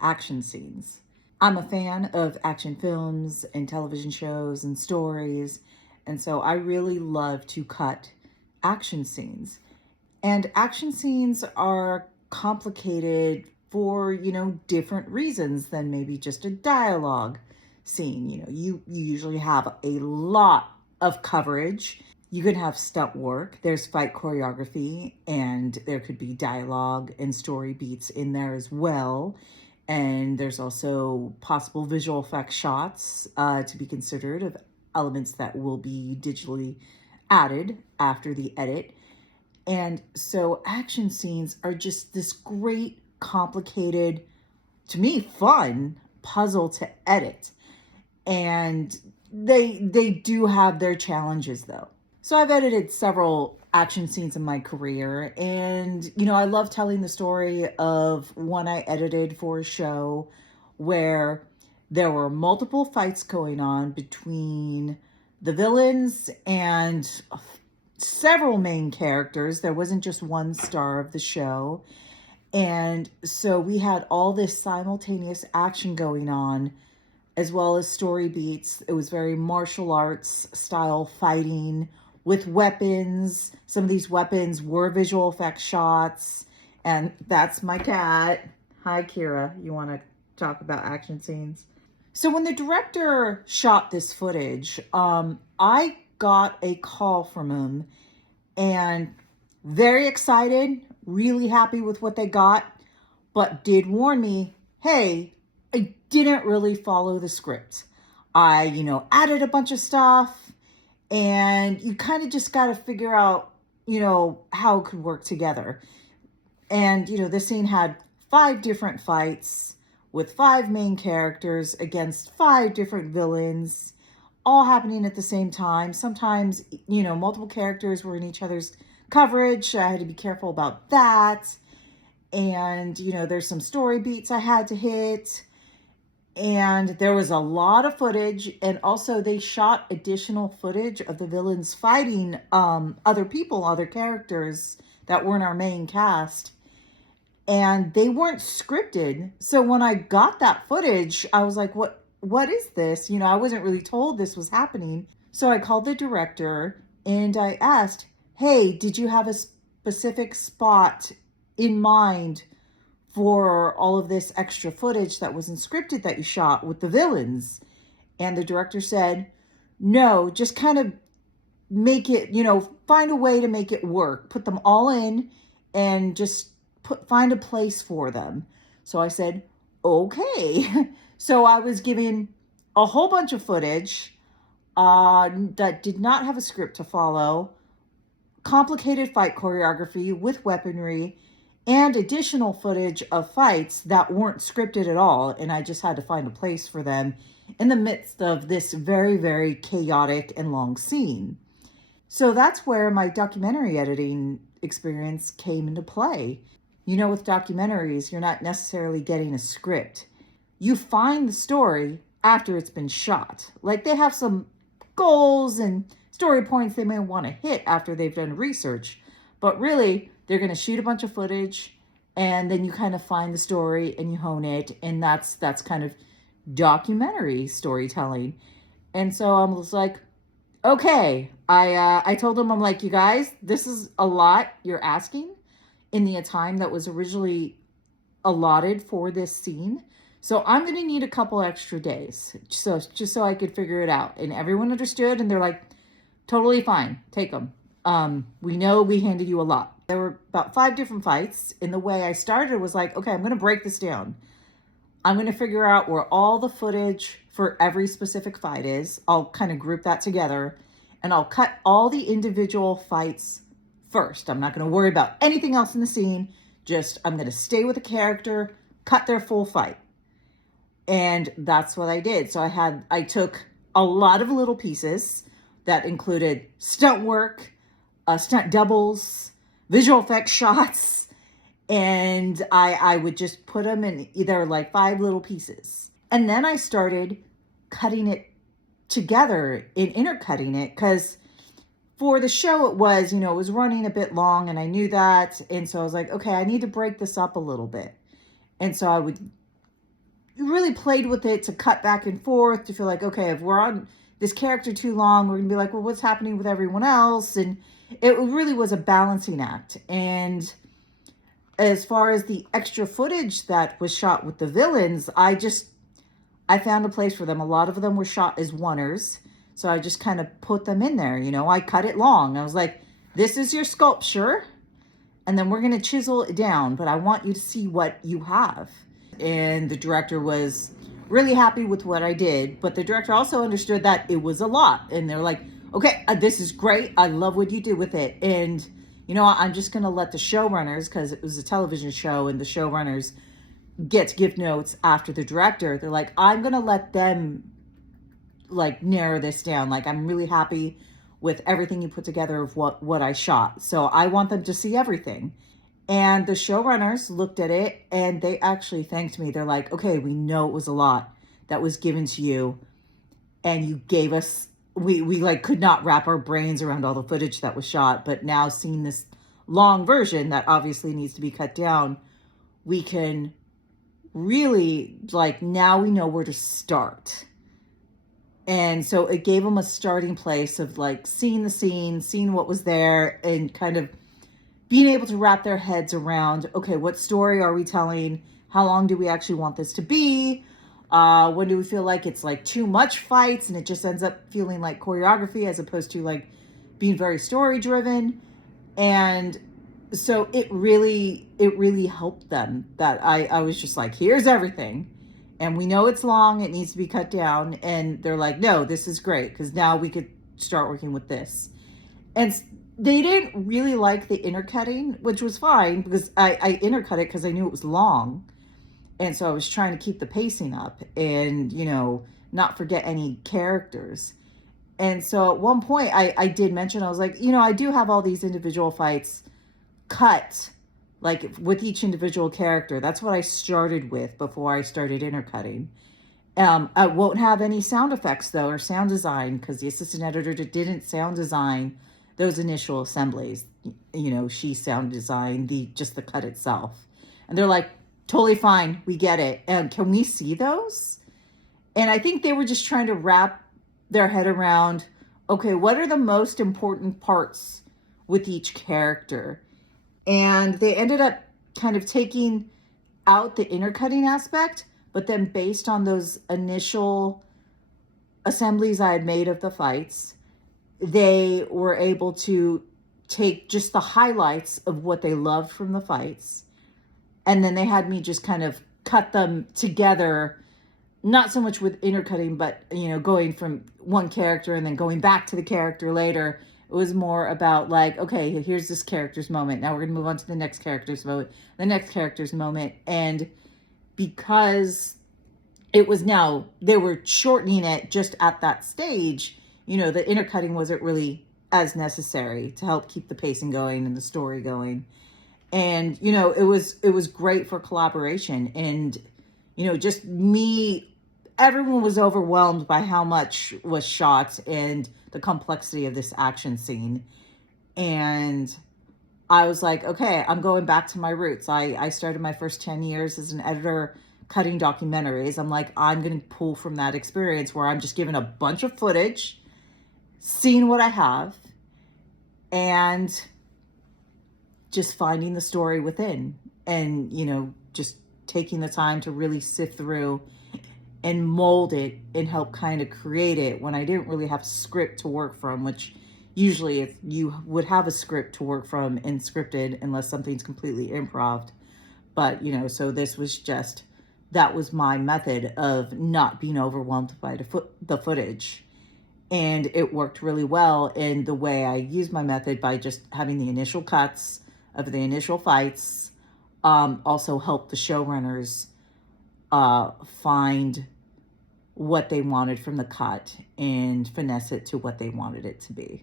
action scenes. I'm a fan of action films and television shows and stories, and so I really love to cut action scenes. And action scenes are complicated for, different reasons than maybe just a dialogue scene. You usually have a lot of coverage. You could have stunt work, there's fight choreography, and there could be dialogue and story beats in there as well. And there's also possible visual effects shots to be considered of elements that will be digitally added after the edit. And so action scenes are just this great, complicated, to me, fun puzzle to edit. And they do have their challenges though. So I've edited several action scenes in my career, and I love telling the story of one I edited for a show where there were multiple fights going on between the villains and several main characters. There wasn't just one star of the show. And so we had all this simultaneous action going on, as well as story beats. It was very martial arts style fighting with weapons. Some of these weapons were visual effects shots. And that's my cat. Hi, Kira. You want to talk about action scenes? So when the director shot this footage, I got a call from him and very excited, really happy with what they got, but did warn me, hey, I didn't really follow the script. I, added a bunch of stuff, and you kind of just got to figure out, how it could work together. And, this scene had 5 different fights with 5 main characters against 5 different villains, all happening at the same time. Sometimes, multiple characters were in each other's coverage. I had to be careful about that. And, there's some story beats I had to hit. And there was a lot of footage. And also they shot additional footage of the villains fighting other people, other characters that weren't our main cast. And they weren't scripted. So when I got that footage, I was like, what is this? I wasn't really told this was happening. So I called the director and I asked, hey, did you have a specific spot in mind for all of this extra footage that wasn't scripted that you shot with the villains? And the director said, no, just kind of make it, find a way to make it work. Put them all in and just find a place for them. So I said, okay. So I was given a whole bunch of footage that did not have a script to follow, complicated fight choreography with weaponry, and additional footage of fights that weren't scripted at all. And I just had to find a place for them in the midst of this very, very chaotic and long scene. So that's where my documentary editing experience came into play. With documentaries, you're not necessarily getting a script. You find the story after it's been shot. Like, they have some goals and story points they may want to hit after they've done research. But really, they're going to shoot a bunch of footage, and then you kind of find the story and you hone it. And that's kind of documentary storytelling. And so I was like, okay. I told them, I'm like, you guys, this is a lot you're asking in the time that was originally allotted for this scene. So I'm going to need a couple extra days. So just so I could figure it out. And everyone understood, and they're like, totally fine. Take them. We know we handed you a lot. There were about 5 different fights. And the way I started was like, okay, I'm going to break this down. I'm going to figure out where all the footage for every specific fight is. I'll kind of group that together, and I'll cut all the individual fights first. I'm not going to worry about anything else in the scene. Just, I'm going to stay with the character, cut their full fight. And that's what I did. So I took a lot of little pieces that included stunt work, stunt doubles, visual effects shots, and I would just put them in either like 5 little pieces. And then I started cutting it together and intercutting it, because for the show it was running a bit long, and I knew that. And so I was like, okay, I need to break this up a little bit. And so I would really played with it to cut back and forth to feel like, okay, if we're on this character too long, we're gonna be like, well, what's happening with everyone else? And it really was a balancing act. And as far as the extra footage that was shot with the villains, I found a place for them. A lot of them were shot as oneers, so I just kind of put them in there. I cut it long. I was like, this is your sculpture, and then we're going to chisel it down, but I want you to see what you have. And the director was really happy with what I did, but the director also understood that it was a lot, and they're like, okay, this is great. I love what you did with it. And I'm just going to let the showrunners, because it was a television show and the showrunners get to give notes after the director. They're like, I'm going to let them like narrow this down. Like, I'm really happy with everything you put together of what I shot. So I want them to see everything. And the showrunners looked at it and they actually thanked me. They're like, okay, we know it was a lot that was given to you, and you gave us, we like could not wrap our brains around all the footage that was shot, but now seeing this long version that obviously needs to be cut down, we can really, like, now we know where to start. And so it gave them a starting place of like seeing the scene, seeing what was there, and kind of being able to wrap their heads around, okay, what story are we telling? How long do we actually want this to be? When do we feel like it's like too much fights and it just ends up feeling like choreography as opposed to like being very story driven? And so it really helped them that I was just like, here's everything. And we know it's long, it needs to be cut down. And they're like, no, this is great, because now we could start working with this. And they didn't really like the intercutting, which was fine, because I intercut it because I knew it was long. And so I was trying to keep the pacing up and, not forget any characters. And so at one point I did mention, I was like, I do have all these individual fights cut, like with each individual character. That's what I started with before I started intercutting. I won't have any sound effects though, or sound design, because the assistant editor didn't sound design those initial assemblies. She sound designed just the cut itself. And they're like, totally fine, we get it. And can we see those? And I think they were just trying to wrap their head around, okay, what are the most important parts with each character? And they ended up kind of taking out the intercutting aspect, but then based on those initial assemblies I had made of the fights, they were able to take just the highlights of what they loved from the fights. And then they had me just kind of cut them together, not so much with intercutting, but, going from one character and then going back to the character later. It was more about like, okay, here's this character's moment. Now we're going to move on to the next character's moment, the next character's moment. And because it was now, they were shortening it just at that stage, the intercutting wasn't really as necessary to help keep the pacing going and the story going. And, it was great for collaboration. And, just me, everyone was overwhelmed by how much was shot and the complexity of this action scene. And I was like, okay, I'm going back to my roots. I started my first 10 years as an editor cutting documentaries. I'm like, I'm going to pull from that experience where I'm just given a bunch of footage, seeing what I have, and just finding the story within, and, just taking the time to really sift through and mold it and help kind of create it when I didn't really have a script to work from, which usually if you would have a script to work from in scripted, unless something's completely improv. But, so this was just, that was my method of not being overwhelmed by the footage. And it worked really well in the way I used my method by just having the initial cuts of the initial fights. Also helped the showrunners find what they wanted from the cut and finesse it to what they wanted it to be.